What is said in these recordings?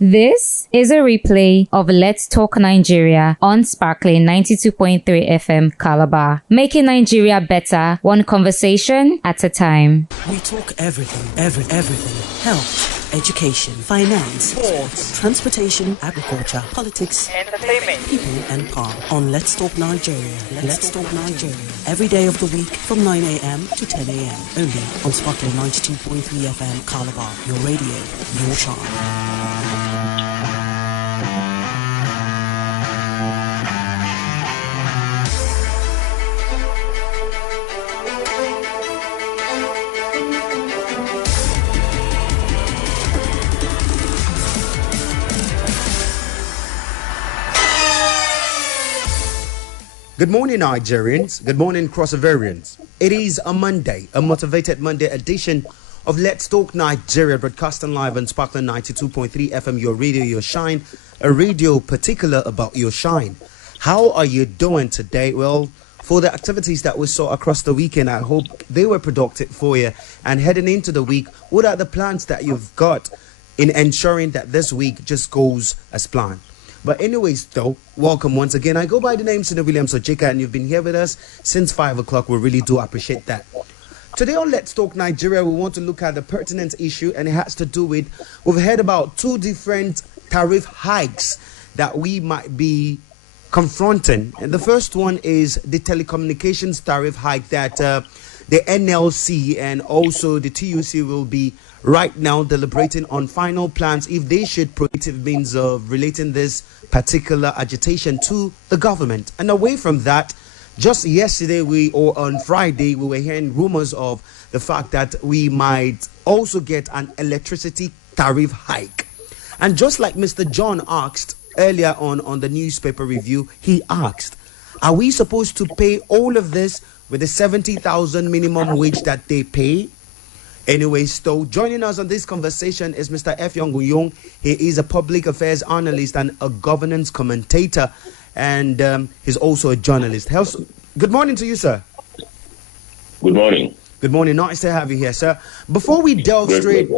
This is a replay of Let's Talk Nigeria on Sparkling 92.3 FM Calabar, making Nigeria better, one conversation at a time. We talk everything. Health, education, finance, sports, transportation, agriculture, politics, entertainment, people and power on Let's Talk Nigeria. Let's Talk Nigeria. Every day of the week from 9 a.m. to 10 a.m. Only on Sparkling 92.3 FM Calabar. Your radio, your charm. Good morning, Nigerians. Good morning, Crossoverians. It is a Monday, a motivated Monday edition of Let's Talk Nigeria, broadcasting live on Sparkling 92.3 FM, your radio, your shine, a radio particular about your shine. How are you doing today? Well, for the activities that we saw across the weekend, I hope they were productive for you. And heading into the week, what are the plans that you've got in ensuring that this week just goes as planned? But anyways, though, welcome once again. I go by the name Sina Williams Ojeka, and you've been here with us since 5 o'clock. We really do appreciate that. Today on Let's Talk Nigeria, we want to look at the pertinent issue, and it has to do with, we've heard about two different tariff hikes that we might be confronting. And the first one is the telecommunications tariff hike that the NLC and also the TUC will be right now deliberating on final plans if they should proactive means of relating this particular agitation to the government. And away from that, just yesterday or on Friday, we were hearing rumors of the fact that we might also get an electricity tariff hike. And just like Mr. John asked earlier on the newspaper review, he asked, are we supposed to pay all of this with the 70,000 minimum wage that they pay? Anyways, though, joining us on this conversation is Mr. Effiong Nyong. He is a public affairs analyst and a governance commentator, and he's also a journalist. Good morning to you, sir. Good morning. Good morning. Nice to have you here, sir. Before we delve straight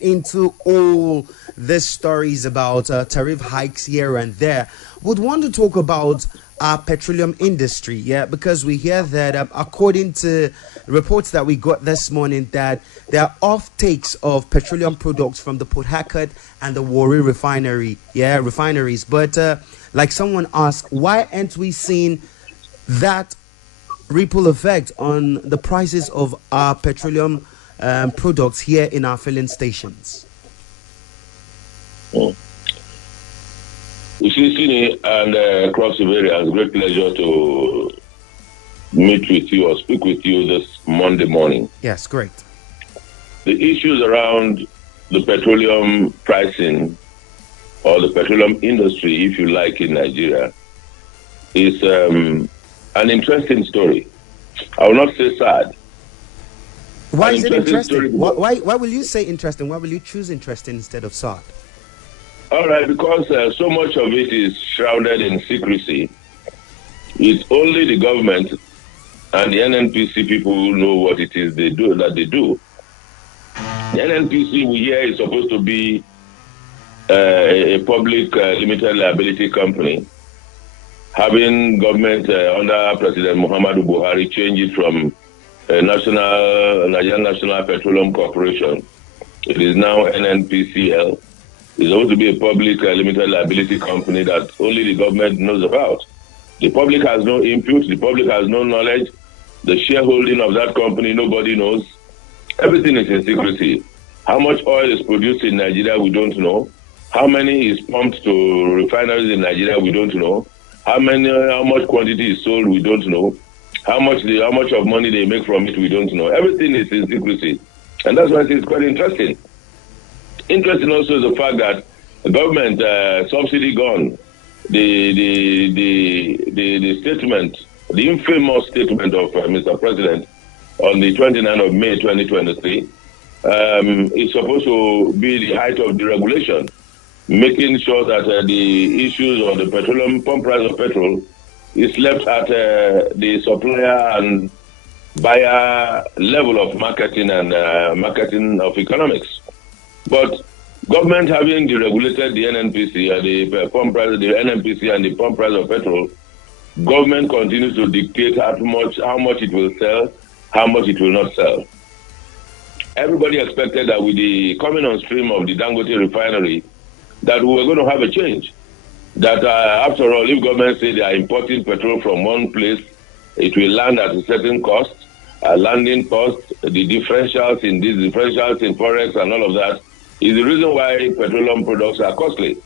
into all these stories about tariff hikes here and there, would want to talk about our petroleum industry, because we hear that according to reports that we got this morning, that there are off-takes of petroleum products from the Port Harcourt and the Warri refineries. But like someone asked, why aren't we seeing that ripple effect on the prices of our petroleum products here in our filling stations? You see, Sini and Crossoverians, great pleasure to meet with you or speak with you this Monday morning. Yes, great. The issues around the petroleum pricing or the petroleum industry, if you like, in Nigeria is an interesting story. I will not say sad. Why is it interesting? Why will you say interesting? Why will you choose interesting instead of sad? All right, because so much of it is shrouded in secrecy. It's only the government and the NNPC people who know what it is they do. The NNPC we hear is supposed to be a public limited liability company, having government under President Muhammadu Buhari change it from Nigerian National Petroleum Corporation. It is now NNPCL. It's supposed to be a public limited liability company that only the government knows about. The public has no input, the public has no knowledge. The shareholding of that company, nobody knows. Everything is in secrecy. How much oil is produced in Nigeria, we don't know. How many is pumped to refineries in Nigeria, we don't know. How much quantity is sold, we don't know. How much of money they make from it, we don't know. Everything is in secrecy. And that's why it's quite interesting. Interesting also is the fact that the government subsidy gone. The statement, the infamous statement of Mr. President on the 29th of May 2023 is supposed to be the height of deregulation, making sure that the issues of the petroleum pump price of petrol is left at the supplier and buyer level of marketing and marketing of economics. But Government having deregulated the NNPC and the pump price, the NNPC and the pump price of petrol, government continues to dictate how much it will sell, how much it will not sell. Everybody expected that with the coming on stream of the Dangote Refinery, that we were going to have a change. That after all, if government say they are importing petrol from one place, it will land at a certain cost, landing cost, the differentials in forex and all of that is the reason why petroleum products are costly.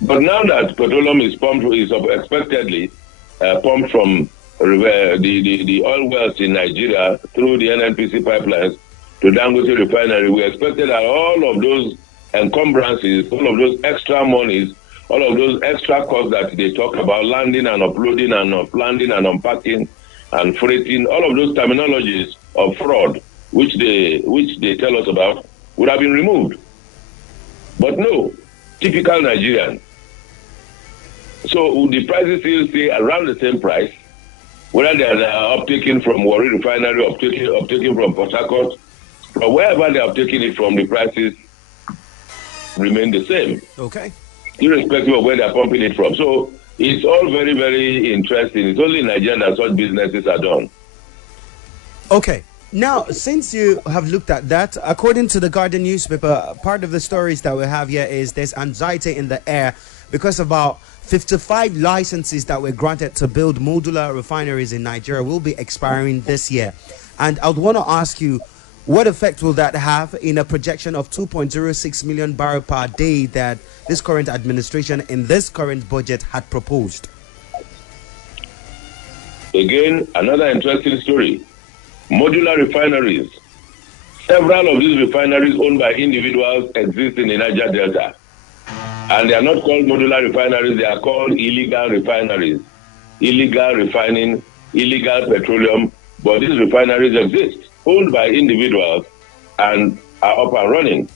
But now that petroleum is expectedly pumped from the oil wells in Nigeria through the NNPC pipelines to Dangote Refinery, we expected that all of those encumbrances, all of those extra monies, all of those extra costs that they talk about, landing and uploading and landing and unpacking and freighting, all of those terminologies of fraud, which they tell us about, would have been removed. But no, typical Nigerian. So the prices still stay around the same price, whether they are uptaking from Warri Refinery, uptaking from Port Harcourt, but wherever they are uptaking it from, the prices remain the same. Okay. Irrespective of where they are pumping it from. So it's all very, very interesting. It's only in Nigeria that such businesses are done. Okay. Now, since you have looked at that, according to the Guardian newspaper, part of the stories that we have here is there's anxiety in the air because about 55 licenses that were granted to build modular refineries in Nigeria will be expiring this year. And I would want to ask you, what effect will that have in a projection of 2.06 million barrels per day that this current administration in this current budget had proposed? Again, another interesting story. Modular refineries. Several of these refineries owned by individuals exist in the Niger Delta. And they are not called modular refineries, they are called illegal refineries. Illegal refining, illegal petroleum, but these refineries exist, owned by individuals and are up and running.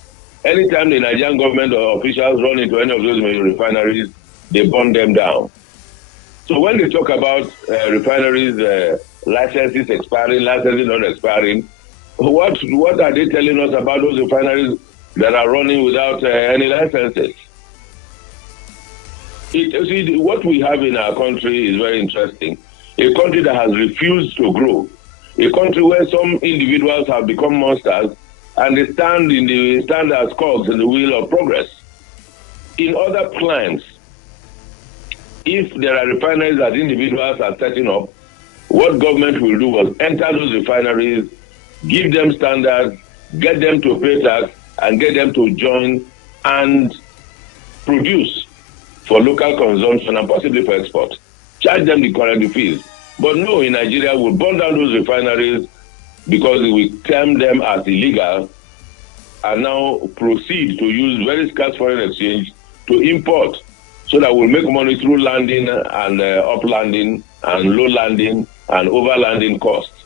Anytime the Nigerian government or officials run into any of those refineries, they burn them down. So when they talk about refineries, licenses expiring, licenses not expiring, what are they telling us about those refineries that are running without any licenses? What we have in our country is very interesting. A country that has refused to grow, a country where some individuals have become monsters and they stand as cogs in the wheel of progress. In other plants, if there are refineries that individuals are setting up, what government will do was enter those refineries, give them standards, get them to pay tax, and get them to join and produce for local consumption and possibly for export. Charge them the correct fees. But no, in Nigeria, we'll burn down those refineries because we term them as illegal and now proceed to use very scarce foreign exchange to import so that we'll make money through landing and uplanding and low landing and overlanding costs.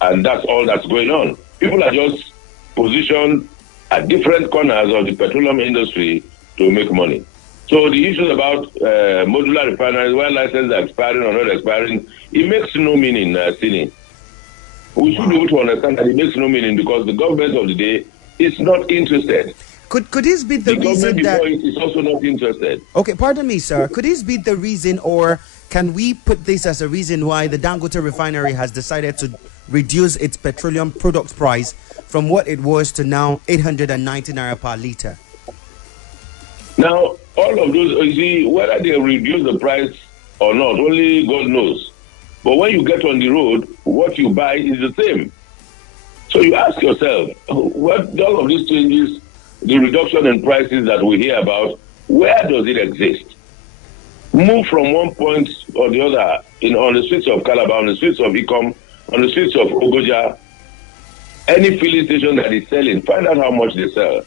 And that's all that's going on. People are just positioned at different corners of the petroleum industry to make money. So the issues about modular refineries, where licenses are expiring or not expiring, it makes no meaning, Sini. We should be able to understand that it makes no meaning because the government of the day is not interested. Could this be the reason that it is also not interested? Okay, pardon me, sir. Could this be the reason, or can we put this as a reason why the Dangote Refinery has decided to reduce its petroleum product price from what it was to now 890 naira per litre? Now, all of those, you see, whether they reduce the price or not, only God knows. But when you get on the road, what you buy is the same. So you ask yourself, what all of these changes, the reduction in prices that we hear about, where does it exist? Move from one point or the other on the streets of Calabar, on the streets of Ikom, on the streets of Ogoja, any filling station that is selling, find out how much they sell.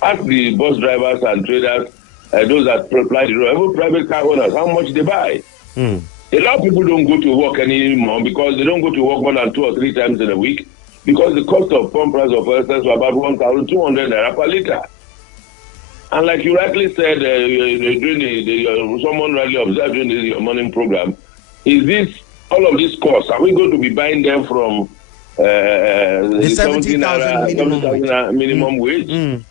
Ask the bus drivers and traders, those that supply the road, even private car owners, how much they buy. A lot of people don't go to work anymore because they don't go to work more than 2 or 3 times in a week because the cost of pump price of oil is about 1,200 naira per litre. And like you rightly said, during someone rightly observed during your morning program, is this all of these costs? Are we going to be buying them from the 70,000 minimum minimum wage?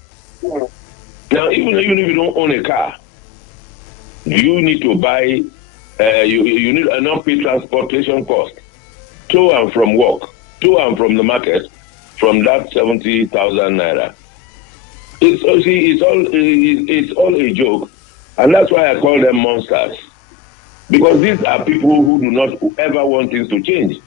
Now, even if you don't own a car, you need to buy, you need enough pay transportation cost to and from work, to and from the market, from that 70,000 naira. It's all a joke, and that's why I call them monsters. Because these are people who do not ever want things to change.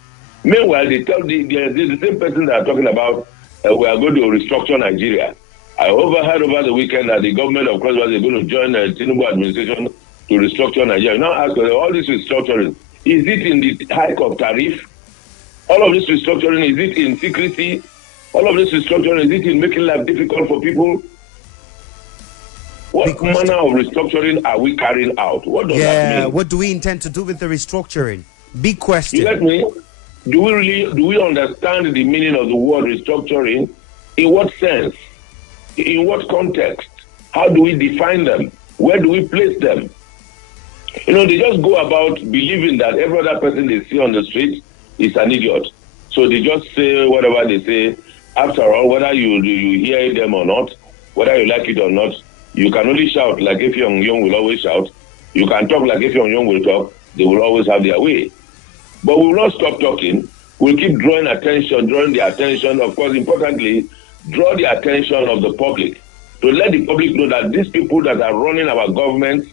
Meanwhile, they tell the same person that are talking about we are going to restructure Nigeria. I overheard over the weekend that the government of course was going to join the Tinubu administration to restructure Nigeria. Now ask all this restructuring, is it in the hike of tariff? All of this restructuring, is it in secrecy? All of this restructuring, is it in making life difficult for people? What manner of restructuring are we carrying out? What does that mean? What do we intend to do with the restructuring? Big question. You let me. Do we understand the meaning of the word restructuring? In what sense? In what context? How do we define them? Where do we place them? They just go about believing that every other person they see on the street is an idiot. So they just say whatever they say. After all, whether you hear them or not, whether you like it or not, you can only shout like Effiong Nyong will always shout. You can talk like Effiong Nyong will talk. They will always have their way. But we will not stop talking. We'll keep drawing the attention, of course, importantly, draw the attention of the public to let the public know that these people that are running our government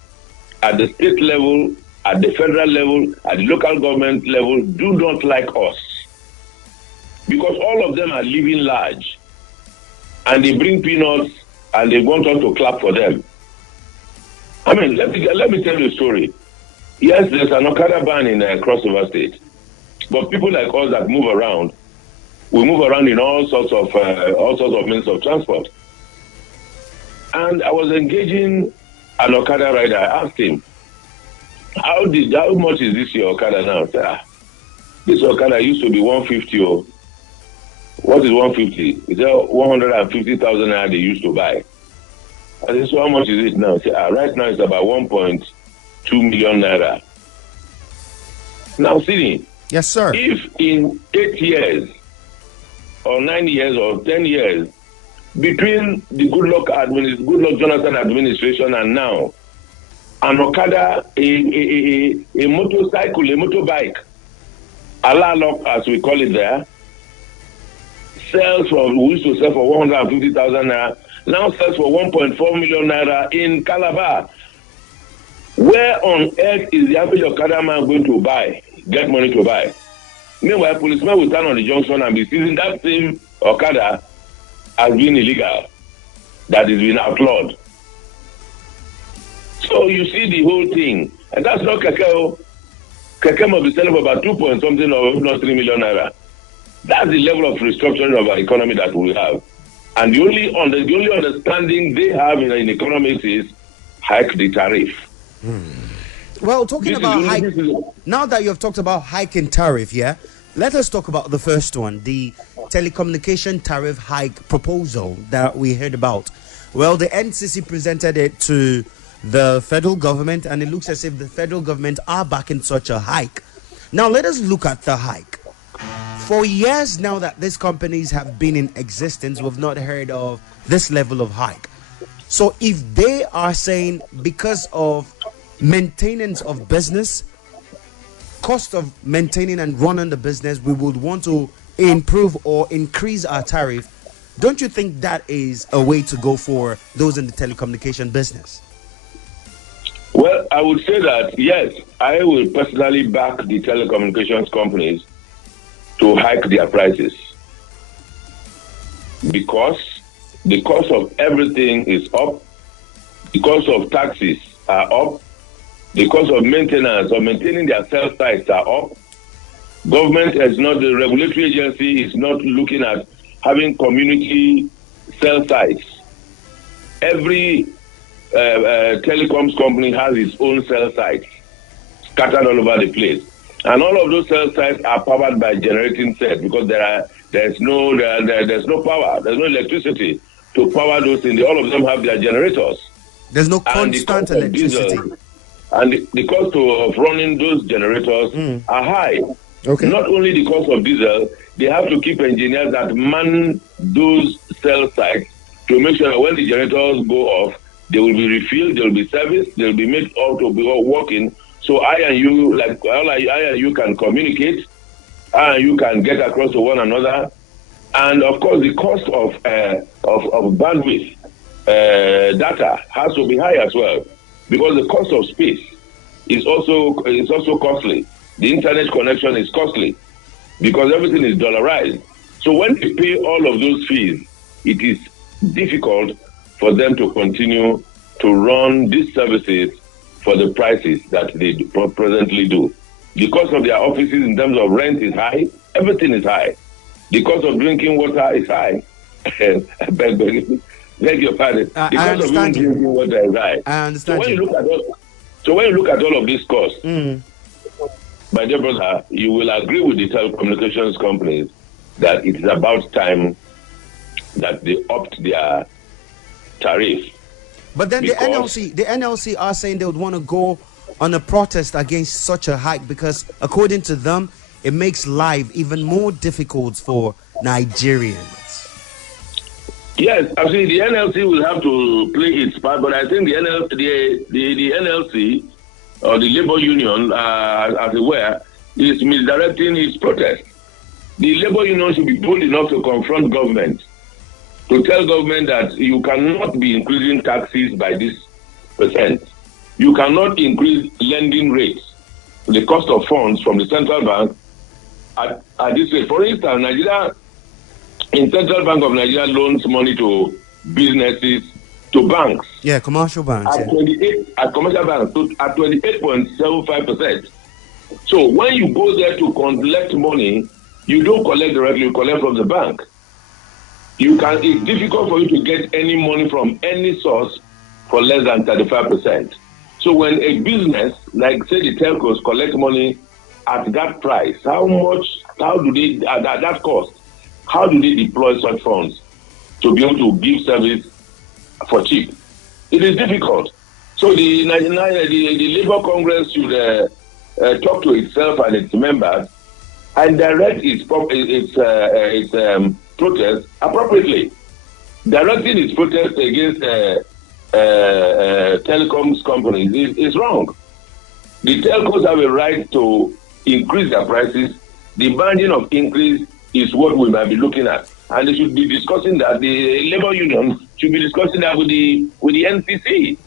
at the state level, at the federal level, at the local government level, do not like us. Because all of them are living large. And they bring peanuts and they want us to clap for them. I mean, let me tell you a story. Yes, there's an Okada ban in crossover state. But people like us that move around, we move around in all sorts of means of transport. And I was engaging an Okada rider. I asked him, how much is this your Okada now? I said, this Okada used to be 150. Oh. What is 150? Is there 150,000 naira they used to buy? I said, so how much is it now? I said, right now it's about 1.2 million naira. Now, Sydney. Yes, sir. If in 8 years, or 9 years, or 10 years, between the Goodluck Jonathan administration and now, an Okada, a motorcycle, a motorbike, Alalok as we call it there, we used to sell for 150,000 naira, now sells for 1.4 million naira in Calabar. Where on earth is the average Okada man going to get money to buy? Meanwhile, policemen will stand on the junction and be seizing that same Okada as being illegal, that is being outlawed. So you see the whole thing, and that's not Keke. Keke must be selling for about 2 point something or if not 3 million naira. That's the level of restructuring of our economy that we have. And the only understanding they have in economics is hike the tariff. Well, talking about hike, now that you have talked about hike in tariff, let us talk about the first one, the telecommunication tariff hike proposal that we heard about. Well, the NCC presented it to the federal government, and it looks as if the federal government are backing such a hike. Now, let us look at the hike. For years now that these companies have been in existence, we've not heard of this level of hike. So if they are saying because of maintenance of business, cost of maintaining and running the business, we would want to improve or increase our tariff, don't you think that is a way to go for those in the telecommunication business? Well, I would say that, yes, I will personally back the telecommunications companies to hike their prices. Because the cost of everything is up, the cost of taxes are up, the cost of maintenance or maintaining their cell sites are up. The regulatory agency is not looking at having community cell sites. Every telecoms company has its own cell sites scattered all over the place. And all of those cell sites are powered by generating sets because there's no power, there's no electricity to power those things. All of them have their generators. There's no constant electricity. And the cost of running those generators are high. Okay. Not only the cost of diesel, they have to keep engineers that man those cell sites to make sure that when the generators go off, they will be refilled, they will be serviced, they will be made out to be all working. So I and you, I and you can communicate, I and you can get across to one another. And of course, the cost of bandwidth, data has to be high as well, because the cost of space is also costly. The internet connection is costly because everything is dollarized. So when they pay all of those fees, it is difficult for them to continue to run these services for the prices that they presently do. The cost of their offices in terms of rent is high. Everything is high. The cost of drinking water is high. beg your pardon. The cost of even drinking water is high. I understand. So when you look at all of these costs, my dear brother, you will agree with the telecommunications companies that it is about time that they opt their tariff. But then the NLC are saying they would want to go on a protest against such a hike because, according to them, it makes life even more difficult for Nigerians. Yes, actually, the NLC will have to play its part, but I think the NLC or the labor union, as it were, is misdirecting its protest. The labor union should be bold enough to confront government, to tell government that you cannot be increasing taxes by this percent. You cannot increase lending rates, the cost of funds from the central bank at this rate. For instance, Nigeria, in Central Bank of Nigeria loans money to businesses, to banks. Yeah, commercial banks. At 28, at commercial banks, at 28.75%. So when you go there to collect money, you don't collect directly, you collect from the bank. It's difficult for you to get any money from any source for less than 35%. So when a business, like say the telcos, collect money at that price, at that cost, how do they deploy such funds to be able to give service for cheap? It is difficult. So the Labour Congress should talk to itself and its members and direct its protest appropriately. Directing its protest against telecoms companies is wrong. The telcos have a right to increase their prices. The banding of increase is what we might be looking at, and they should be discussing that. The labor union should be discussing that with the NCC.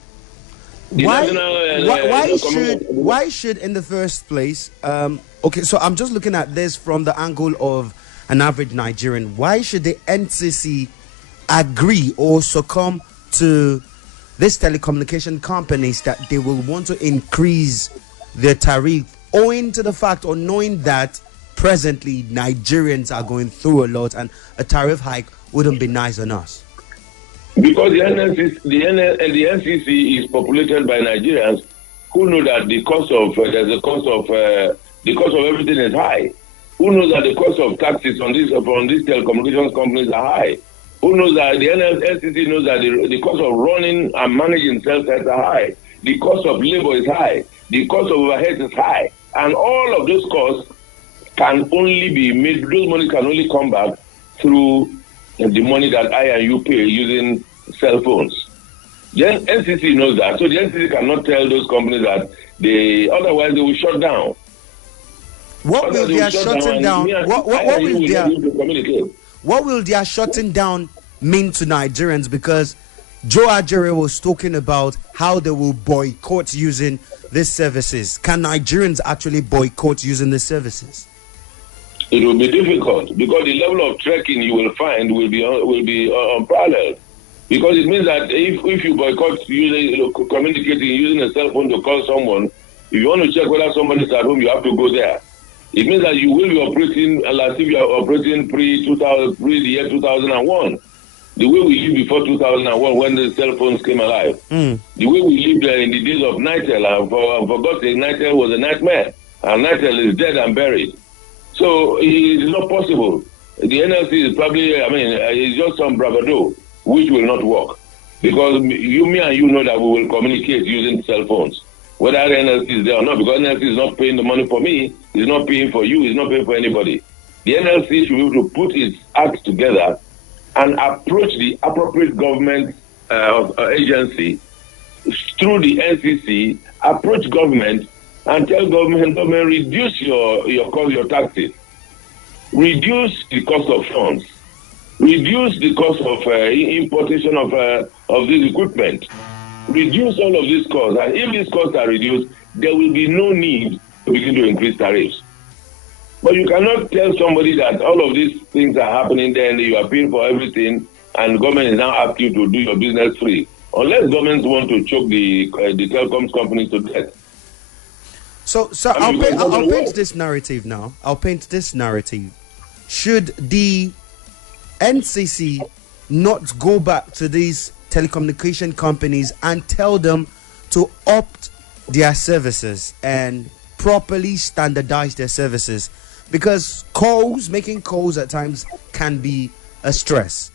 Why should in the first place? Okay, so I'm just looking at this from the angle of an average Nigerian. Why should the NCC agree or succumb to these telecommunication companies that they will want to increase their tariff, owing to the fact or knowing that presently Nigerians are going through a lot and a tariff hike wouldn't be nice on us? Because the NCC is populated by Nigerians who know that the cost of everything is high. Who knows that the cost of taxes on these telecommunications companies are high? Who knows that the NCC knows that the cost of running and managing cell sites are high? The cost of labor is high. The cost of overhead is high. And all of those costs can only be made, those money can only come back through the money that I and you pay using cell phones. The NCC knows that. So the NCC cannot tell those companies that otherwise they will shut down. What will their shutting down? What will their shutting down mean to Nigerians? Because Joe Ajere was talking about how they will boycott using these services. Can Nigerians actually boycott using these services? It will be difficult because the level of trekking you will find will be unparalleled. Because it means that if you boycott communicating using a cell phone to call someone, if you want to check whether somebody is at home, you have to go there. It means that you will be operating as if you are operating pre the year 2001. The way we lived before 2001 when the cell phones came alive. The way we lived in the days of Nitel, and for God's sake, Nitel was a nightmare. And Nitel is dead and buried. So it is not possible. The NLC is probably, it's just some bravado, which will not work. Because me and you know that we will communicate using cell phones. Whether the NLC is there or not, because NLC is not paying the money for me, it's not paying for you, it's not paying for anybody. The NLC should be able to put its act together and approach the appropriate government agency through the NCC, approach government and tell government reduce your taxes, reduce the cost of funds, reduce the cost of importation of this equipment, reduce all of these costs. And if these costs are reduced, there will be no need to begin to increase tariffs. But you cannot tell somebody that all of these things are happening there and you are paying for everything and government is now asking you to do your business free. Unless governments want to choke the telecoms companies to death. So I'll paint this narrative now. I'll paint this narrative. Should the NCC not go back to these telecommunication companies and tell them to opt their services and properly standardize their services? Because making calls at times can be a stress.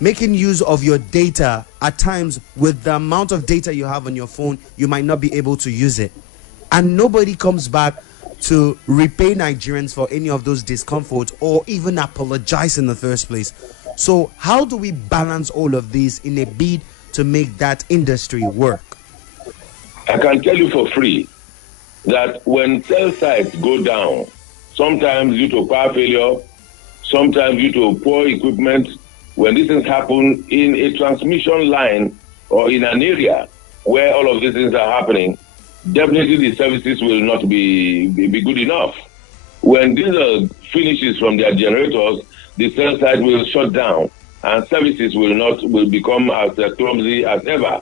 Making use of your data at times, with the amount of data you have on your phone, you might not be able to use it. And nobody comes back to repay Nigerians for any of those discomforts or even apologize in the first place. So how do we balance all of these in a bid to make that industry work? I can tell you for free that when cell sites go down, sometimes due to power failure, sometimes due to poor equipment, when these things happen in a transmission line or in an area where all of these things are happening, definitely the services will not be good enough. When diesel finishes from their generators, the cell site will shut down and services will become as clumsy as ever.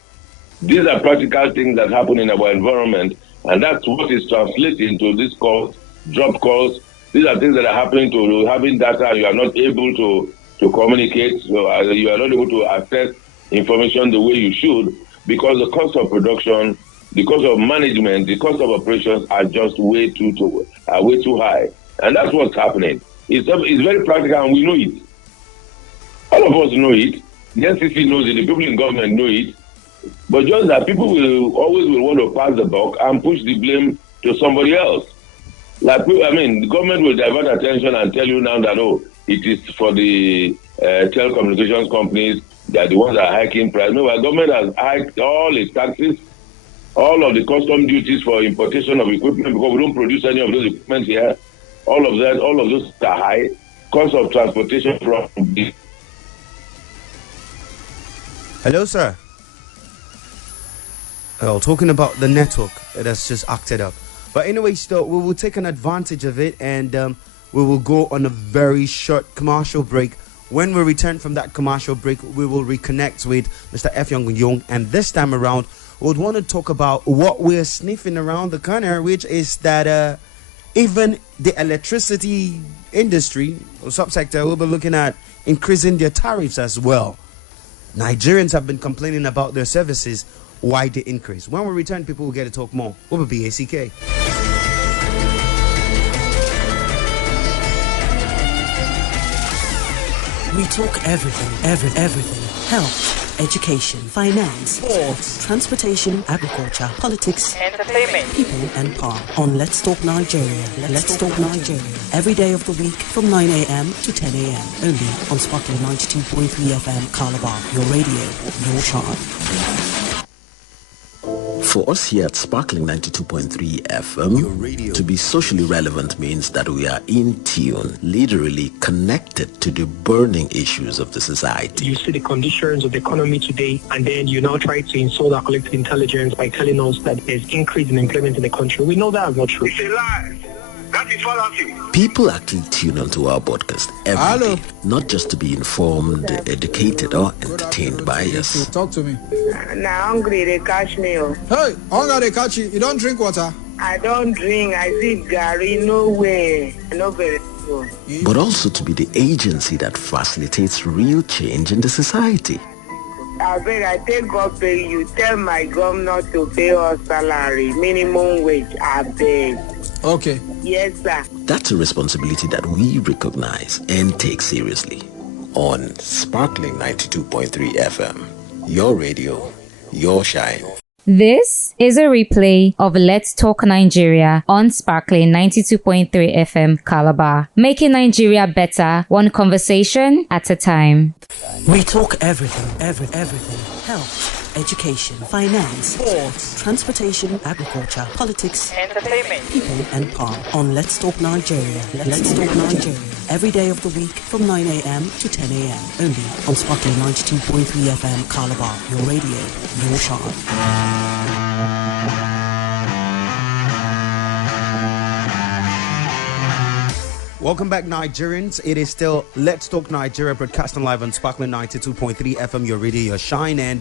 These are practical things that happen in our environment, and that's what is translating to these calls, drop calls. These are things that are happening to having data and you are not able to communicate, so you are not able to access information the way you should, because the cost of production, the cost of management, the cost of operations are just way too high. And that's what's happening. It's very practical and we know it. All of us know it. The NCC knows it. The people in government know it. But just that people will always want to pass the buck and push the blame to somebody else. The government will divert attention and tell you now that, it is for the telecommunications companies, they are the ones that are hiking price. No, the government has hiked all its taxes, all of the custom duties for importation of equipment, because we don't produce any of those equipment here. All of those are high. Cost of transportation from the... Hello, sir. Well, talking about the network, it has just acted up. But anyway, still, we will take an advantage of it and we will go on a very short commercial break. When we return from that commercial break, we will reconnect with Mr. Effiong Nyong, and this time around, we would want to talk about what we're sniffing around the corner, which is that even the electricity industry or subsector will be looking at increasing their tariffs as well. Nigerians have been complaining about their services. Why the increase? When we return, people will get to talk more. What will be ACK? We talk everything. Health, education, finance, sports, transportation, agriculture, politics, entertainment, people and power. On Let's Talk Nigeria. Let's Talk Nigeria. Every day of the week from 9 a.m. to 10 a.m. Only on Sparkling 92.3 FM Calabar. Your radio, your charm. For us here at Sparkling 92.3 FM, to be socially relevant means that we are in tune, literally connected to the burning issues of the society. You see the conditions of the economy today, and then you now try to insult our collective intelligence by telling us that there's increase in employment in the country. We know that is not true. It's a lie. That is fallacy. People actually tune onto our podcast every day, not just to be informed, educated, or entertained by us. Talk to me. Now hungry they catch me. Hey, hunger they catch you. You don't drink water. I don't drink. I see Gary. No way. No very good. But also to be the agency that facilitates real change in the society. I beg, I take God pay you. Tell my governor to pay us salary, minimum wage. I beg. Okay. Yes, sir. That's a responsibility that we recognize and take seriously. On Sparkling 92.3 FM, your radio, your shine. This is a replay of Let's Talk Nigeria on Sparkling 92.3 FM Calabar, making Nigeria better, one conversation at a time. We talk everything. Health, education, finance, sports, transportation, agriculture, politics, Entertainment, people and power on Let's Talk Nigeria. Let's Talk Nigeria. Every day of the week from 9 a.m. to 10 a.m. Only on Sparkling 92.3 FM Calabar. Your radio, your shine. Welcome back, Nigerians. It is still Let's Talk Nigeria, broadcasting live on Sparkling 92.3 FM, your radio, your shine. And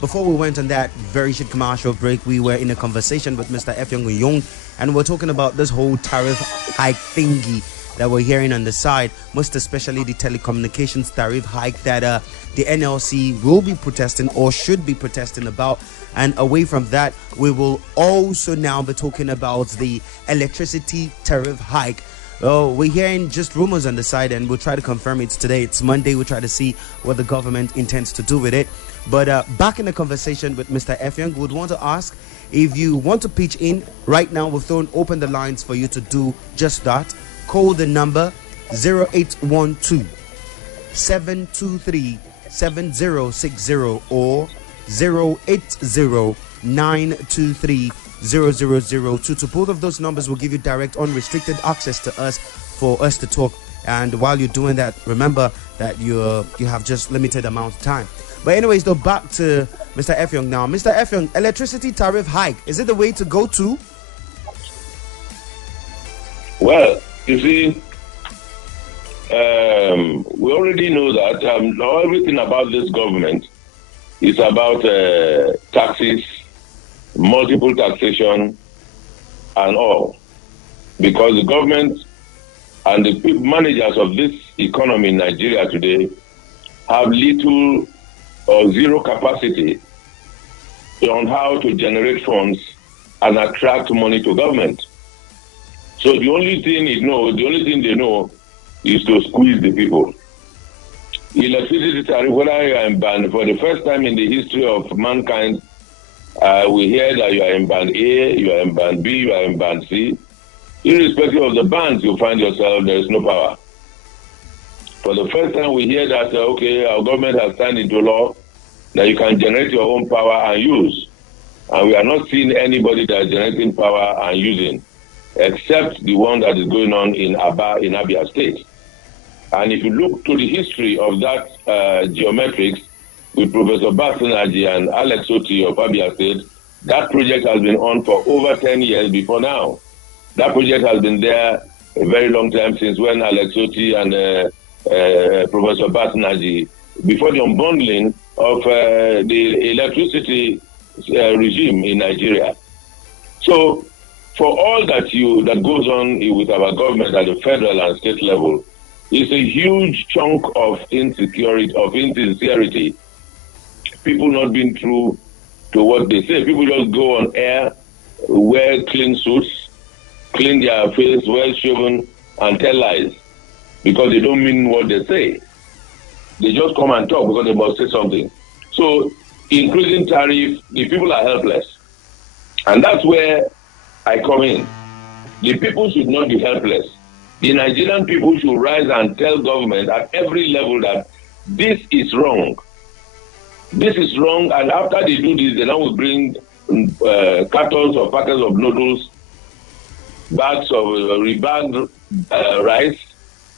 before we went on that very short commercial break, we were in a conversation with Mr. Effiong Nyong, and we're talking about this whole tariff hike thingy that we're hearing on the side, most especially the telecommunications tariff hike that the NLC will be protesting or should be protesting about. And away from that, we will also now be talking about the electricity tariff hike. Oh, we're hearing just rumors on the side, and we'll try to confirm it today. It's Monday. We'll try to see what the government intends to do with it. But back in the conversation with Mr. Effiong, we would want to ask if you want to pitch in right now. We've thrown open the lines for you to do just that. Call the number 0812 723 7060 or 080 923 0002. To both of those numbers will give you direct unrestricted access to us for us to talk. And while you're doing that, remember that you have just limited amount of time. But anyways, though, back to Mr. Effiong now. Mr. Effiong, electricity tariff hike, is it the way to go to? Well, you see, we already know that everything about this government is about taxes, multiple taxation, and all. Because the government and the managers of this economy in Nigeria today have little or zero capacity on how to generate funds and attract money to government. So the only thing they know is to squeeze the people. Electricity tariff, whether you are in band, for the first time in the history of mankind, we hear that you are in band A, you are in band B, you are in band C. Irrespective of the bands you find yourself, there is no power. For the first time, we hear that, okay, our government has signed into law that you can generate your own power and use. And we are not seeing anybody that is generating power and using, except the one that is going on in Abia State. And if you look to the history of that geometrics with Professor Basinaji and Alex Oti of Abia State, that project has been on for over 10 years before now. That project has been there a very long time, since when Alex Oti and Professor Basinaji, before the unbundling of the electricity regime in Nigeria. So, for all that goes on with our government at the federal and state level, it's a huge chunk of insincerity. People not being true to what they say. People just go on air, wear clean suits, clean their face, well shaven, and tell lies because they don't mean what they say. They just come and talk because they must say something. So, increasing tariff, the people are helpless. And that's where I come in. The people should not be helpless. The Nigerian people should rise and tell government at every level that this is wrong. This is wrong, and after they do this, they now will bring cartons or packets of noodles, bags of rebagged rice,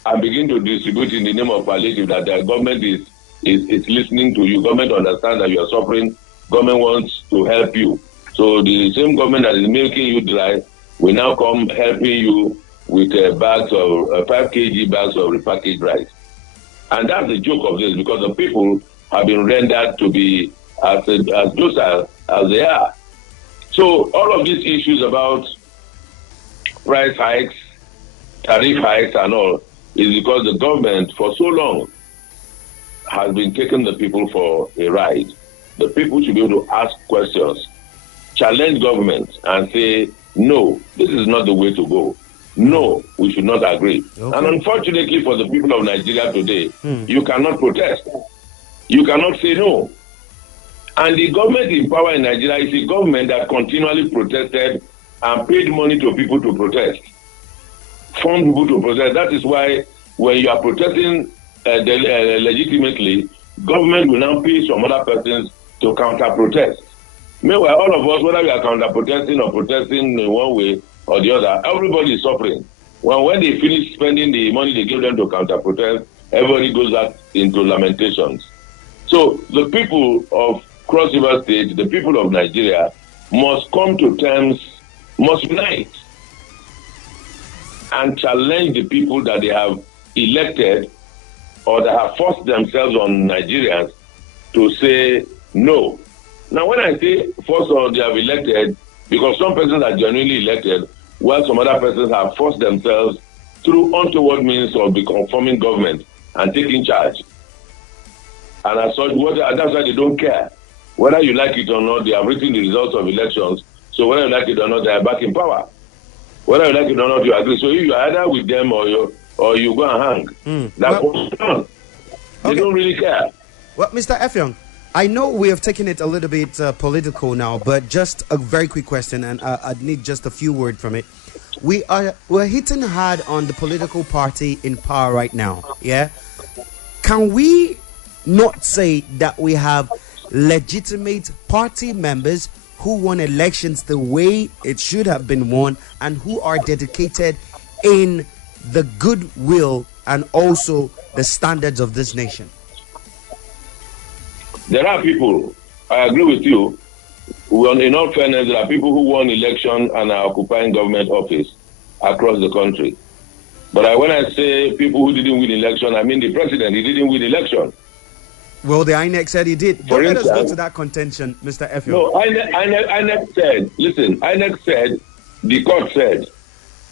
and begin to distribute in the name of palliative that the government is listening to you. Government understands that you are suffering. Government wants to help you. So the same government that is milking you dry will now come helping you with bags of 5 kg bags of repackaged rice. And that's the joke of this, because the people have been rendered to be as docile as they are. So all of these issues about price hikes, tariff hikes and all is because the government for so long has been taking the people for a ride. The people should be able to ask questions, challenge government and say, no, this is not the way to go. No, we should not agree. Okay. And unfortunately for the people of Nigeria today, you cannot protest. You cannot say no. And the government in power in Nigeria is a government that continually protested and paid money to people to protest, fund people to protest. That is why when you are protesting legitimately, government will now pay some other persons to counter-protest. Meanwhile, all of us, whether we are counter-protesting or protesting in one way or the other, everybody is suffering. When they finish spending the money they give them to counter-protest, everybody goes back into lamentations. So the people of Cross River State, the people of Nigeria, must come to terms, must unite and challenge the people that they have elected or that have forced themselves on Nigerians to say no. Now, when I say forced or they have elected, because some persons are genuinely elected, while some other persons have forced themselves through untoward means of the conforming government and taking charge. And as such, that's why they don't care. Whether you like it or not, they have written the results of elections. So whether you like it or not, they are back in power. Whether you like it or not, you agree. So if you are either with them or you go and hang. That's what's done. They don't really care. Well, Mr. Effiong, I know we have taken it a little bit political now, but just a very quick question, and I'd need just a few words from it. We're hitting hard on the political party in power right now. Yeah, can we not say that we have legitimate party members who won elections the way it should have been won and who are dedicated in the goodwill and also the standards of this nation? There are people, I agree with you, in all fairness, there are people who won election and are occupying government office across the country. But when I say people who didn't win election, I mean the president, he didn't win election. Well, the INEC said he did. But let us go to that contention, Mr. Effiong. No, INEC said, listen, INEC said, the court said,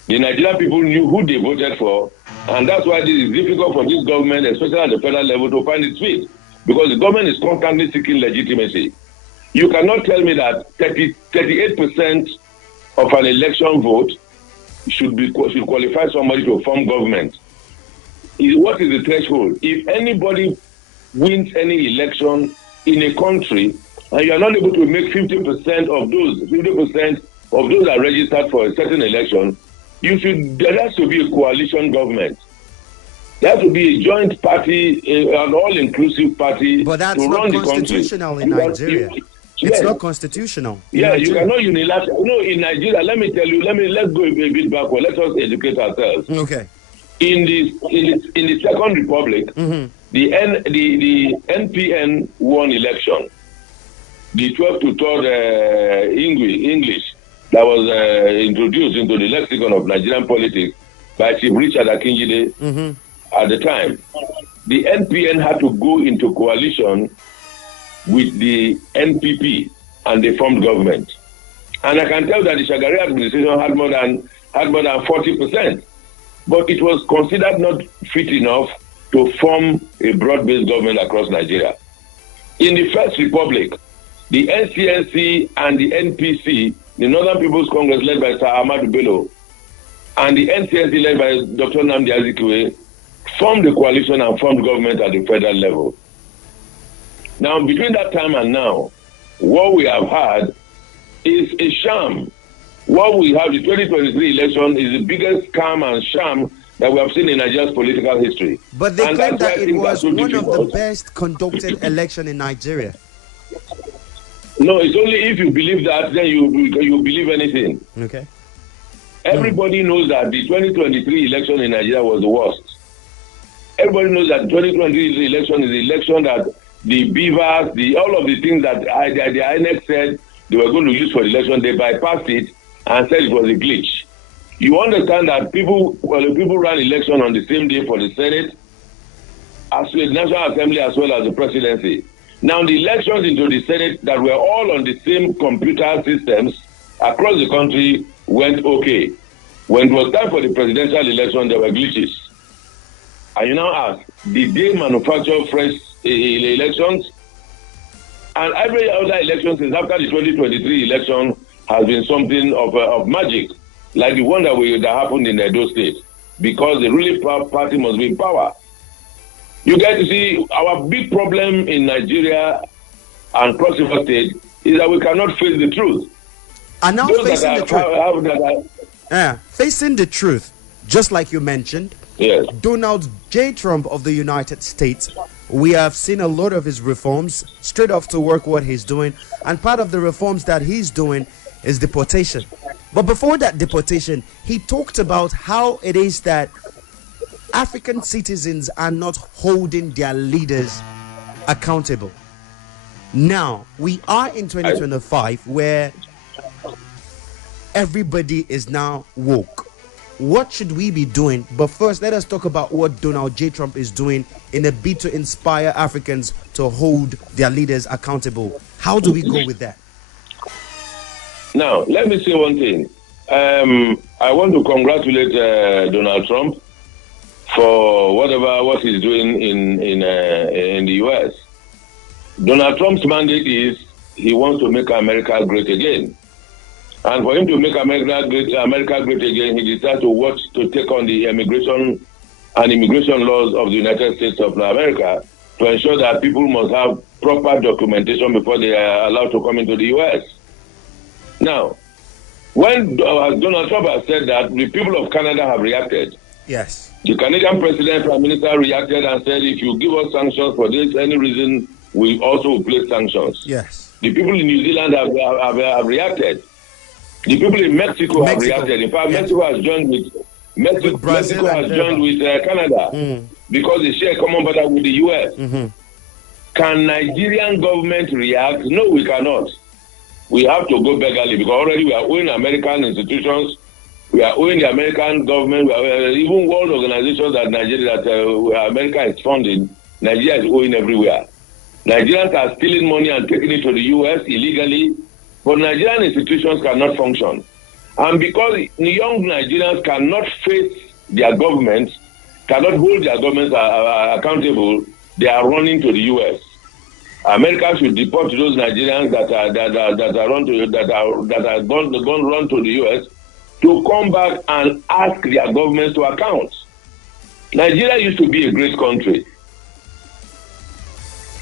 the Nigerian people knew who they voted for, and that's why this is difficult for this government, especially at the federal level, to find its feet. Because the government is constantly seeking legitimacy. You cannot tell me that 38% of an election vote should qualify somebody to form government. What is the threshold? If anybody wins any election in a country and you are not able to make 50% of those that are registered for a certain election, there has to be a coalition government. There has to be a joint party, an all-inclusive party to run the country. But that's not constitutional in Nigeria. It's not constitutional. Yeah, you cannot unilaterally. No, in Nigeria, let me tell you, let's go a bit backward. Let us educate ourselves. Okay. In the Second Republic, the NPN won election. The 12 to 3rd English that was introduced into the lexicon of Nigerian politics by Chief Richard Akinjide at the time. The NPN had to go into coalition with the NPP and they formed government. And I can tell that the Shagari administration had more than 40%. But it was considered not fit enough to form a broad-based government across Nigeria. In the First Republic, the NCNC and the NPC, the Northern People's Congress led by Sir Ahmadu Bello, and the NCNC led by Dr. Nnamdi Azikiwe, formed a coalition and formed government at the federal level. Now, between that time and now, what we have had is a sham. What we have, the 2023 election, is the biggest scam and sham that we have seen in Nigeria's political history. But they claim that it was one of the best conducted election in Nigeria. No, it's only if you believe that, then you believe anything. Okay. Everybody knows that the 2023 election in Nigeria was the worst. Everybody knows that the 2023 election is the election that the beavers, all of the things that the INEC said they were going to use for the election, they bypassed it and said it was a glitch. You understand that people ran election on the same day for the Senate, as well as the National Assembly, as well as the presidency. Now, the elections into the Senate that were all on the same computer systems across the country went okay. When it was time for the presidential election, there were glitches. And you now ask, did they manufacture fresh elections? And every other election since after the 2023 election has been something of magic, like the one that happened in Edo State, because the ruling party must be in power. You get to see our big problem in Nigeria and Cross River State is that we cannot face the truth. And now facing the truth. Facing the truth, just like you mentioned, yes. Donald J. Trump of the United States, we have seen a lot of his reforms, straight off to work what he's doing, and part of the reforms that he's doing is deportation. But before that deportation, he talked about how it is that African citizens are not holding their leaders accountable. Now, we are in 2025 where everybody is now woke. What should we be doing? But first, let us talk about what Donald J. Trump is doing in a bid to inspire Africans to hold their leaders accountable. How do we go with that? Now, let me say one thing. I want to congratulate Donald Trump for what he's doing in the U.S. Donald Trump's mandate is he wants to make America great again. And for him to make America great again, he decided to take on the immigration laws of the United States of America to ensure that people must have proper documentation before they are allowed to come into the U.S. Now, when Donald Trump has said that, the people of Canada have reacted. Yes. The Canadian President, Prime Minister reacted and said, if you give us sanctions for this, any reason, we also will place sanctions. Yes. The people in New Zealand have reacted. The people in Mexico have reacted. In fact, yes. Mexico has joined with Canada because they share a common border with the U.S. Mm-hmm. Can Nigerian government react? No, we cannot. We have to go beggarly because already we are owing American institutions, we are owing the American government, we are even world organizations that America is funding. Nigeria is owing everywhere. Nigerians are stealing money and taking it to the U.S. illegally, but Nigerian institutions cannot function. And because young Nigerians cannot face their governments, cannot hold their governments accountable, they are running to the U.S. America should deport those Nigerians that are gone run to the U.S. to come back and ask their governments to account. Nigeria used to be a great country.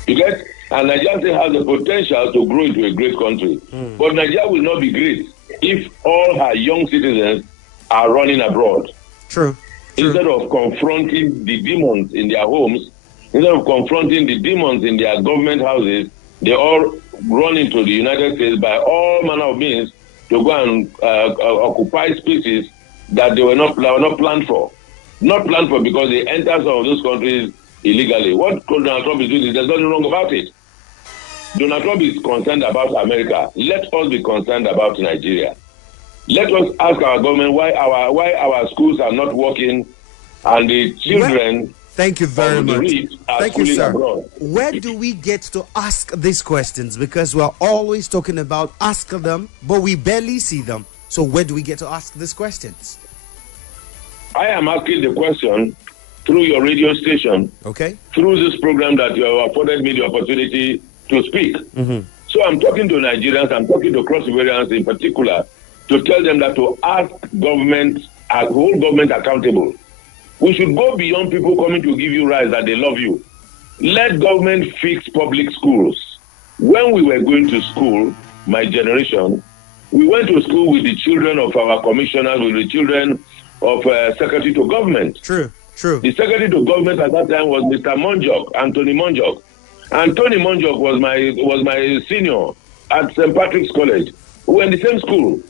You get? And Nigeria still has the potential to grow into a great country. But Nigeria will not be great if all her young citizens are running abroad. True. Instead of confronting the demons in their homes, instead of confronting the demons in their government houses, they all run into the United States by all manner of means to go and occupy spaces that they were not planned for. Not planned for because they enter some of those countries illegally. What Donald Trump is doing, there's nothing wrong about it. Donald Trump is concerned about America. Let us be concerned about Nigeria. Let us ask our government why our schools are not working and the children... Thank you very much. Thank you, sir. Abroad. Where do we get to ask these questions? Because we're always talking about ask them, but we barely see them. So where do we get to ask these questions? I am asking the question through your radio station. Okay. Through this program that you have afforded me the opportunity to speak. Mm-hmm. So I'm talking to Nigerians, I'm talking to Cross Riverians in particular, to tell them that to ask government, hold government accountable. We should go beyond people coming to give you rights that they love you. Let government fix public schools. When we were going to school, my generation, we went to school with the children of our commissioners, with the children of Secretary to Government. True. The Secretary to Government at that time was Mr. Monjok, Anthony Monjok. Anthony Monjok was my senior at St. Patrick's College. We were in the same school.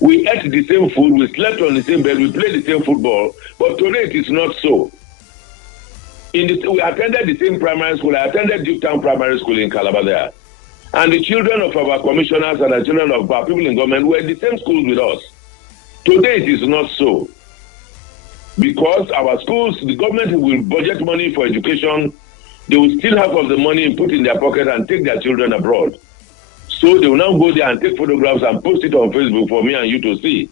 We ate the same food, we slept on the same bed, we played the same football, but today it is not so. We attended the same primary school. I attended Duke Town Primary School in Calabar there. And the children of our commissioners and the children of our people in government were in the same schools with us. Today it is not so. Because our schools, the government will budget money for education, they will steal half of the money and put in their pocket and take their children abroad. So they will now go there and take photographs and post it on Facebook for me and you to see.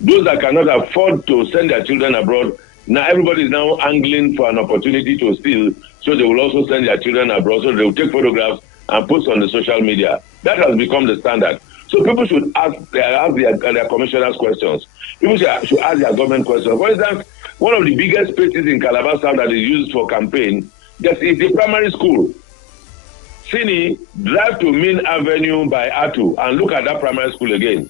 Those that cannot afford to send their children abroad, now everybody is now angling for an opportunity to steal, so they will also send their children abroad, so they will take photographs and post on the social media. That has become the standard. So people should ask their commissioners questions. People should ask their government questions. For instance, one of the biggest spaces in Calabar South that is used for campaign, that is a primary school. Sini, drive to Main Avenue by Atu and look at that primary school again.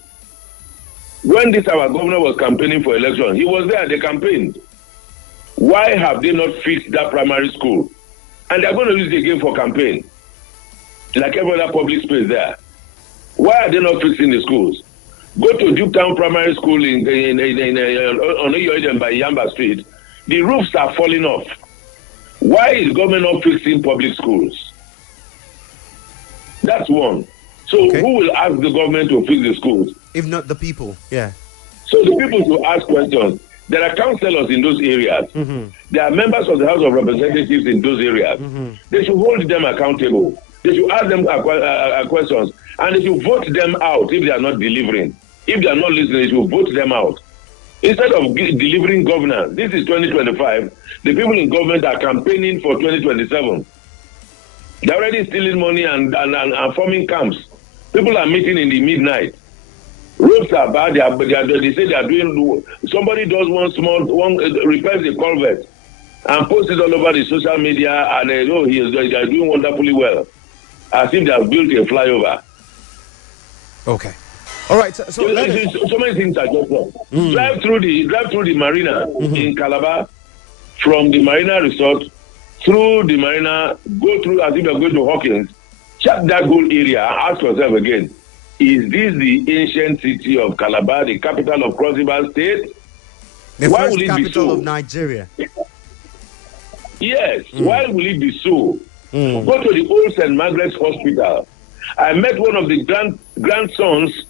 When this our governor was campaigning for election, he was there, they campaigned. Why have they not fixed that primary school? And they're going to use it again for campaign. Like every other public space there. Why are they not fixing the schools? Go to Duketown Primary School on Oyoiden by Yamba Street. The roofs are falling off. Why is government not fixing public schools? That's one. So who will ask the government to fix the schools? If not the people, yeah. So the people should ask questions. There are councillors in those areas. Mm-hmm. There are members of the House of Representatives in those areas. Mm-hmm. They should hold them accountable. They should ask them questions. And they should vote them out if they are not delivering. If they are not listening, they should vote them out. Instead of delivering governance, this is 2025. The people in government are campaigning for 2027. They're already stealing money and forming camps. People are meeting in the midnight. Roads are bad. They say they are doing. Somebody does repairs the culvert and posts it all over the social media, and they are doing wonderfully well, as if they have built a flyover. Okay. All right. So many things are just wrong. Drive through the marina in Calabar, from the marina resort through the marina, go through as if you're going to Hawkins. Check that whole area and ask yourself again: is this the ancient city of Calabar, the capital of Cross River State? The first capital of Nigeria. Yes. Why will it be so? Go to the old St. Margaret's Hospital. I met one of the grandsons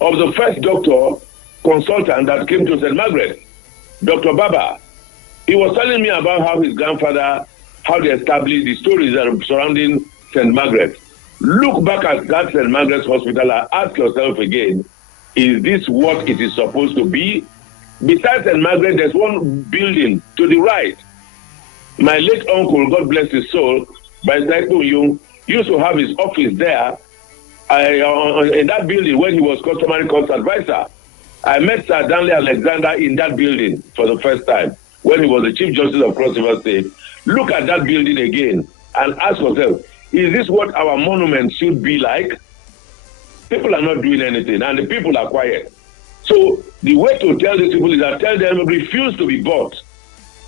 of the first doctor consultant that came to St. Margaret, Dr. Baba. He was telling me about how his grandfather, how they established the stories that are surrounding St. Margaret. Look back at that St. Margaret's Hospital and ask yourself again, is this what it is supposed to be? Besides St. Margaret, there's one building to the right. My late uncle, God bless his soul, by Effiong Nyong, used to have his office there in that building when he was customary cost advisor. I met Sir Danley Alexander in that building for the first time when he was the Chief Justice of Cross River State. Look at that building again and ask yourself, is this what our monument should be like? People are not doing anything and the people are quiet. So the way to tell these people is that tell them refuse to be bought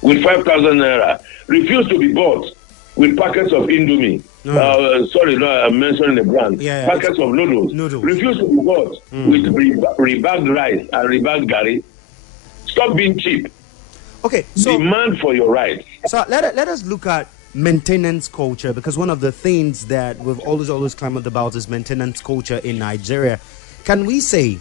with 5,000 naira. Refuse to be bought with packets of Indomie. I'm mentioning the brand. Packets of noodles. Refuse to be bought with rebagged rice and rebagged gari. Stop being cheap. Okay, so demand for your rights. So let us look at maintenance culture, because one of the things that we've always clamored about is maintenance culture in Nigeria. Can we say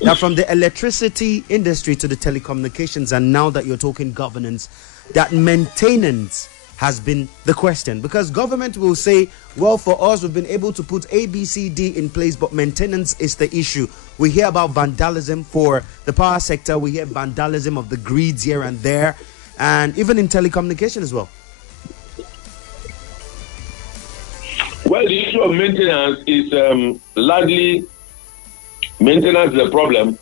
that from the electricity industry to the telecommunications, and now that you're talking governance, that maintenance has been the question? Because government will say, well, for us, we've been able to put A, B, C, D in place, but maintenance is the issue. We hear about vandalism for the power sector. We hear vandalism of the grids here and there, and even in telecommunication as well. Well, the issue of maintenance is largely, maintenance is a problem.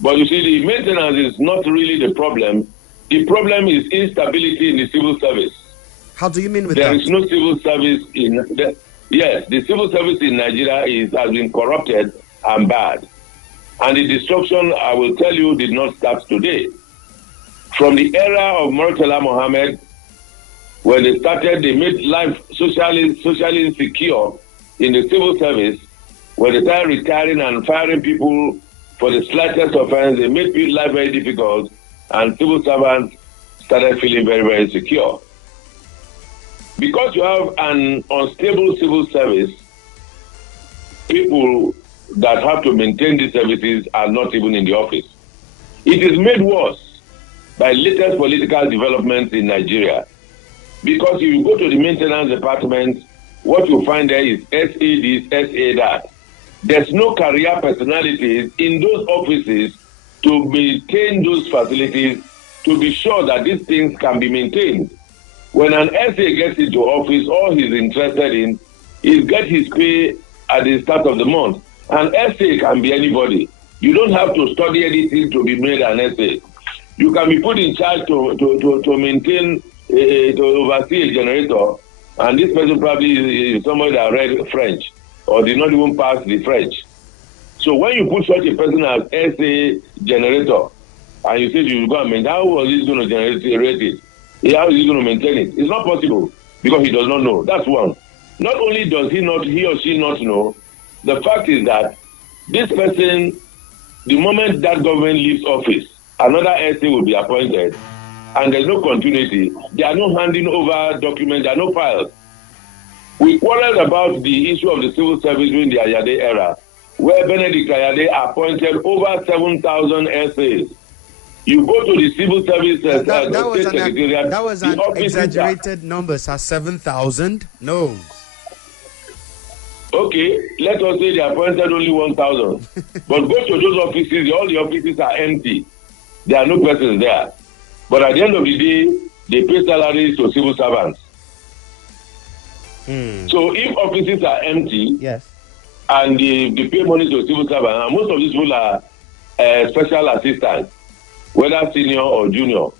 But you see, the maintenance is not really the problem. The problem is instability in the civil service. How do you mean with that? that? There is no civil service the civil service in Nigeria has been corrupted and bad. And the destruction, I will tell you, did not start today. From the era of Murtala Mohammed, when they started, they made life socially insecure in the civil service. When they started retiring and firing people for the slightest offense, they made life very difficult, and civil servants started feeling very, very insecure. Because you have an unstable civil service, people that have to maintain these services are not even in the office. It is made worse by latest political developments in Nigeria. Because if you go to the maintenance department, what you find there is SA this, SA that. There's no career personalities in those offices to maintain those facilities, to be sure that these things can be maintained. When an SA gets into office, all he's interested in is get his pay at the start of the month. An SA can be anybody. You don't have to study anything to be made an SA. You can be put in charge to maintain, to oversee a generator And this person probably is somebody that read French or did not even pass the French. So when you put such a person as SA generator, and you say you go and maintain, how was he going to generate it? How is he going to maintain it? It's not possible because he does not know. That's one. Not only does he or she not know, the fact is that this person, the moment that government leaves office, another SA will be appointed, and there's no continuity. There are no handing over documents, there are no files. We quarreled about the issue of the civil service during the Ayade era, where Benedict Ayade appointed over 7,000 SAs. You go to the civil service secretariat. That was an exaggerated number, sir. 7,000? No. Okay, let us say they appointed only 1,000. But go to those offices, all the offices are empty. There are no persons there. But at the end of the day, they pay salaries to civil servants. So if offices are empty, yes, and they pay money to civil servants, and most of these people are special assistants, whether senior or junior,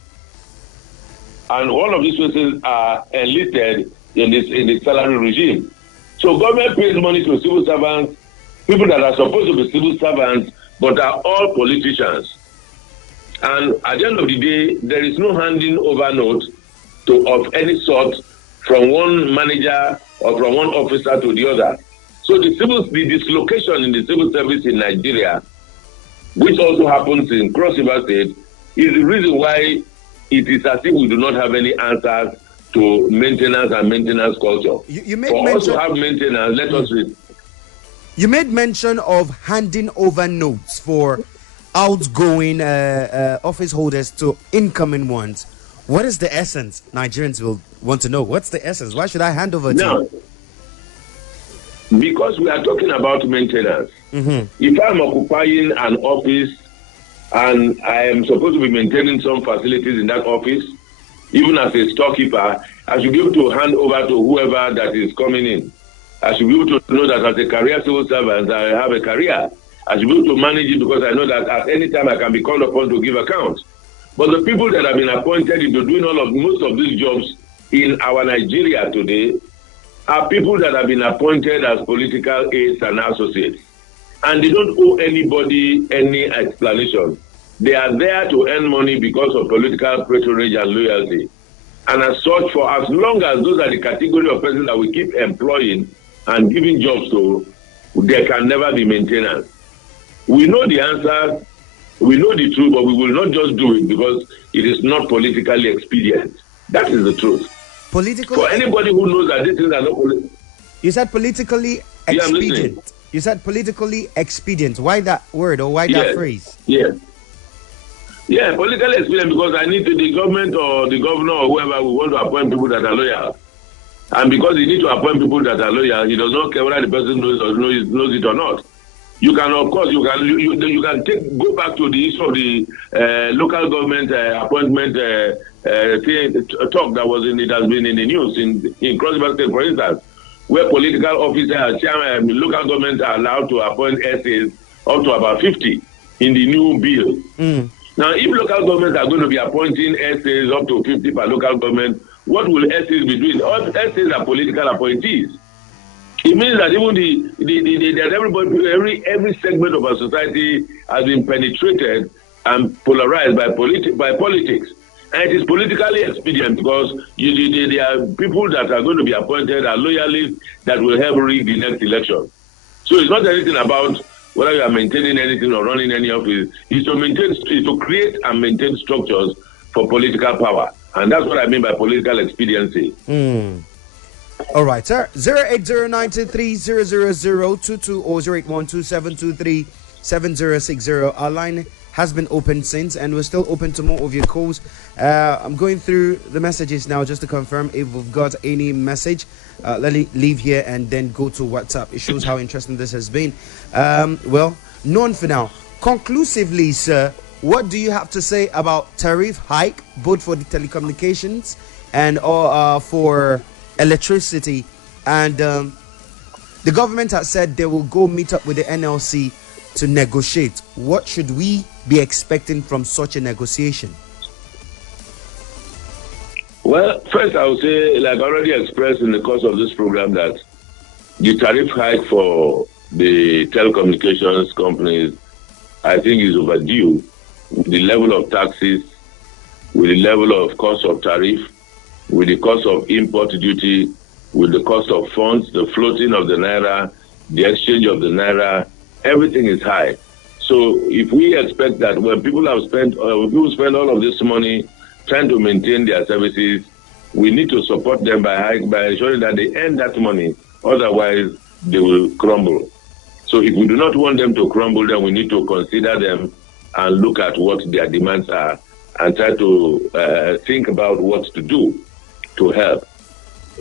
and all of these persons are enlisted in the salary regime. So government pays money to civil servants, people that are supposed to be civil servants, but are all politicians. And at the end of the day, there is no handing over note of any sort from one manager or from one officer to the other. So the dislocation in the civil service in Nigeria, which also happens in Cross River State, is the reason why it is as if we do not have any answers to maintenance and maintenance culture. For us to have maintenance, let us read. You made mention of handing over notes for outgoing office holders to incoming ones. What is the essence? Nigerians will want to know. What's the essence? Why should I hand over to you? Because we are talking about maintenance. If I'm occupying an office and I am supposed to be maintaining some facilities in that office, even as a storekeeper, I should be able to hand over to whoever that is coming in. I should be able to know that as a career civil servant, I have a career. I should be able to manage it because I know that at any time I can be called upon to give account. But the people that have been appointed into doing most of these jobs in our Nigeria today are people that have been appointed as political aides and associates. And they don't owe anybody any explanation. They are there to earn money because of political patronage and loyalty. And as such, for as long as those are the category of persons that we keep employing and giving jobs to, there can never be maintenance. We know the answer, we know the truth, but we will not just do it because it is not politically expedient. That is the truth. For anybody who knows that these things are not political. You said politically expedient. You said politically expedient. Why that word or why that phrase? Yeah, politically expedient because I need the government or the governor or whoever we want to appoint people that are loyal. And because he needs to appoint people that are loyal, he does not care whether the person knows it or not. You can, of course, you can go back to the issue of the local government appointment talk that has been in the news in Cross River State, for instance, where political officers, chairman, local governments are allowed to appoint SAs up to about 50 in the new bill. Now, if local governments are going to be appointing SAs up to 50 per local government, what will SAs be doing? All SAs are political appointees. It means that even every segment of our society has been penetrated and polarized by politics. And it is politically expedient because there are people that are going to be appointed are loyalists that will help rig the next election. So it's not anything about whether you are maintaining anything or running any office. It's to create and maintain structures for political power. And that's what I mean by political expediency. All right, sir. 08093000022 or 08127237060. Our line has been open since, and we're still open to more of your calls. I'm going through the messages now just to confirm if we've got any message. Let me leave here and then go to WhatsApp. It shows how interesting this has been. Well, none for now. Conclusively, sir, what do you have to say about tariff hike, both for the telecommunications and for electricity? And the government has said they will go meet up with the NLC to negotiate. What should we be expecting from such a negotiation? Well, first I would say, like I already expressed in the course of this program, that the tariff hike for the telecommunications companies, I think, is overdue. With the level of taxes, with the level of cost of tariff, with the cost of import duty, with the cost of funds, the floating of the naira, the exchange of the naira, everything is high. So if we expect that when people have spent, when people spend all of this money trying to maintain their services, we need to support them by ensuring that they earn that money. Otherwise, they will crumble. So if we do not want them to crumble, then we need to consider them and look at what their demands are and try to think about what to do to help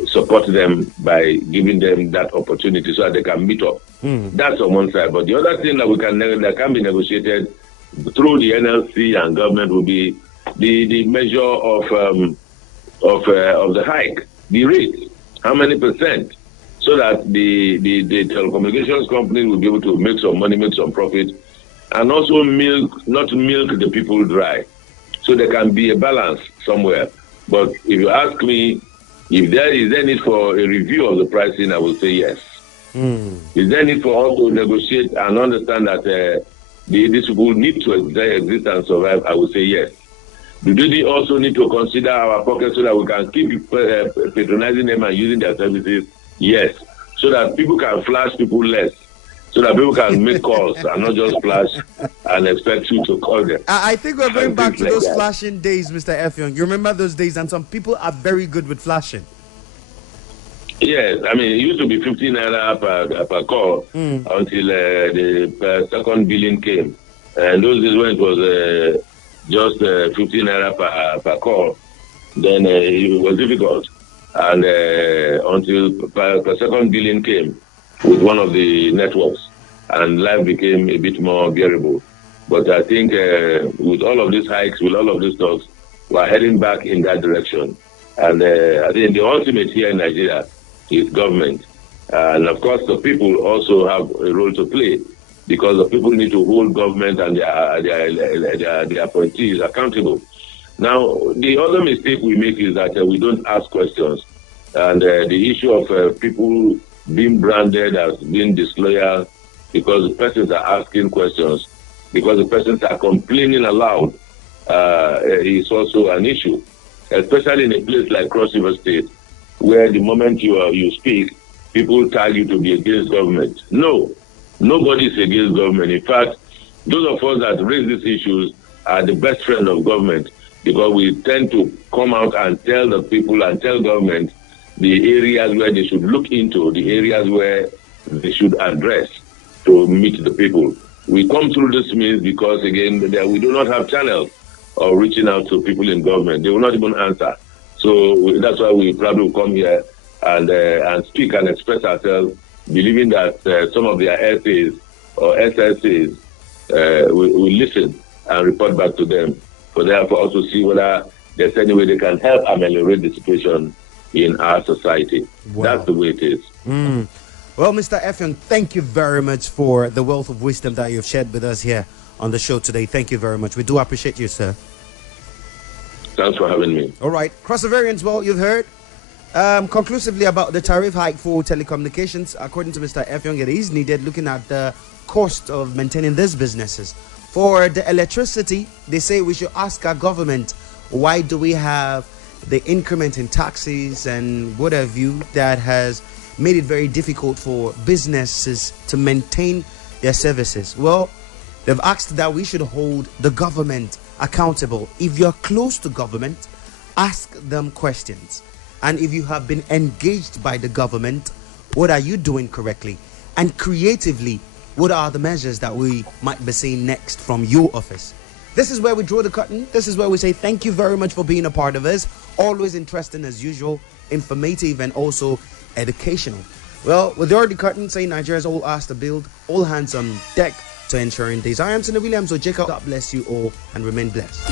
support them by giving them that opportunity so that they can meet up. That's on one side. But the other thing that can be negotiated through the NLC and government will be the measure of the hike, the rate, how many percent, so that the telecommunications companies will be able to make some money, make some profit, and also not milk the people dry. So there can be a balance somewhere. But if you ask me, if there is any need for a review of the pricing, I will say yes. Is there need for us to negotiate and understand that these people need to exist and survive? I will say yes. Do they also need to consider our pockets so that we can keep patronizing them and using their services? Yes. So that people can flash people less. So that people can make calls and not just flash and expect you to call them. I think we're going back to those flashing days, Mr. Effiong. You remember those days, and some people are very good with flashing. Yes, I mean, it used to be 15 naira per call until the second billing came. And those days when it was just 15 naira per call, then it was difficult. And until per second billing came with one of the networks, and life became a bit more bearable. But I think with all of these hikes, with all of these talks, we're heading back in that direction. And I think the ultimate here in Nigeria is government. And of course, the people also have a role to play, because the people need to hold government and their appointees accountable. Now, the other mistake we make is that we don't ask questions. And the issue of people being branded as being disloyal because the persons are asking questions, because the persons are complaining aloud, is also an issue, especially in a place like Cross River State, where the moment you speak, people tag you to be against government. No, nobody is against government. In fact, those of us that raise these issues are the best friend of government, because we tend to come out and tell the people and tell government the areas where they should look into, the areas where they should address to meet the people. We come through this means because, again, we do not have channels of reaching out to people in government. They will not even answer. So that's why we probably come here and speak and express ourselves, believing that some of their essays or SSAs will listen and report back to them, for us to see whether there's any way they can help ameliorate the situation in our society. Wow. That's the way it is. Well, Mr. Effiong, thank you very much for the wealth of wisdom that you've shared with us here on the show today. Thank you very much. We do appreciate you, sir. Thanks for having me. All right. Cross the variants, well, you've heard conclusively about the tariff hike for telecommunications. According to Mr. Effiong, it is needed, looking at the cost of maintaining these businesses. For the electricity, they say we should ask our government, why do we have the increment in taxes and what have you that has made it very difficult for businesses to maintain their services? Well, they've asked that we should hold the government accountable. If you're close to government, ask them questions. And if you have been engaged by the government, what are you doing correctly? And creatively, what are the measures that we might be seeing next from your office? This is where we draw the curtain. This is where we say thank you very much for being a part of us. Always interesting as usual, informative and also educational. Well, with the already curtain saying Nigeria's all asked to build, all hands on deck to ensuring this. I am Tina Williams, so Jacob, God bless you all and remain blessed.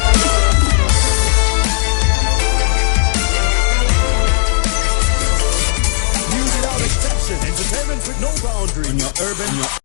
News without exception, entertainment with no boundary. On your urban,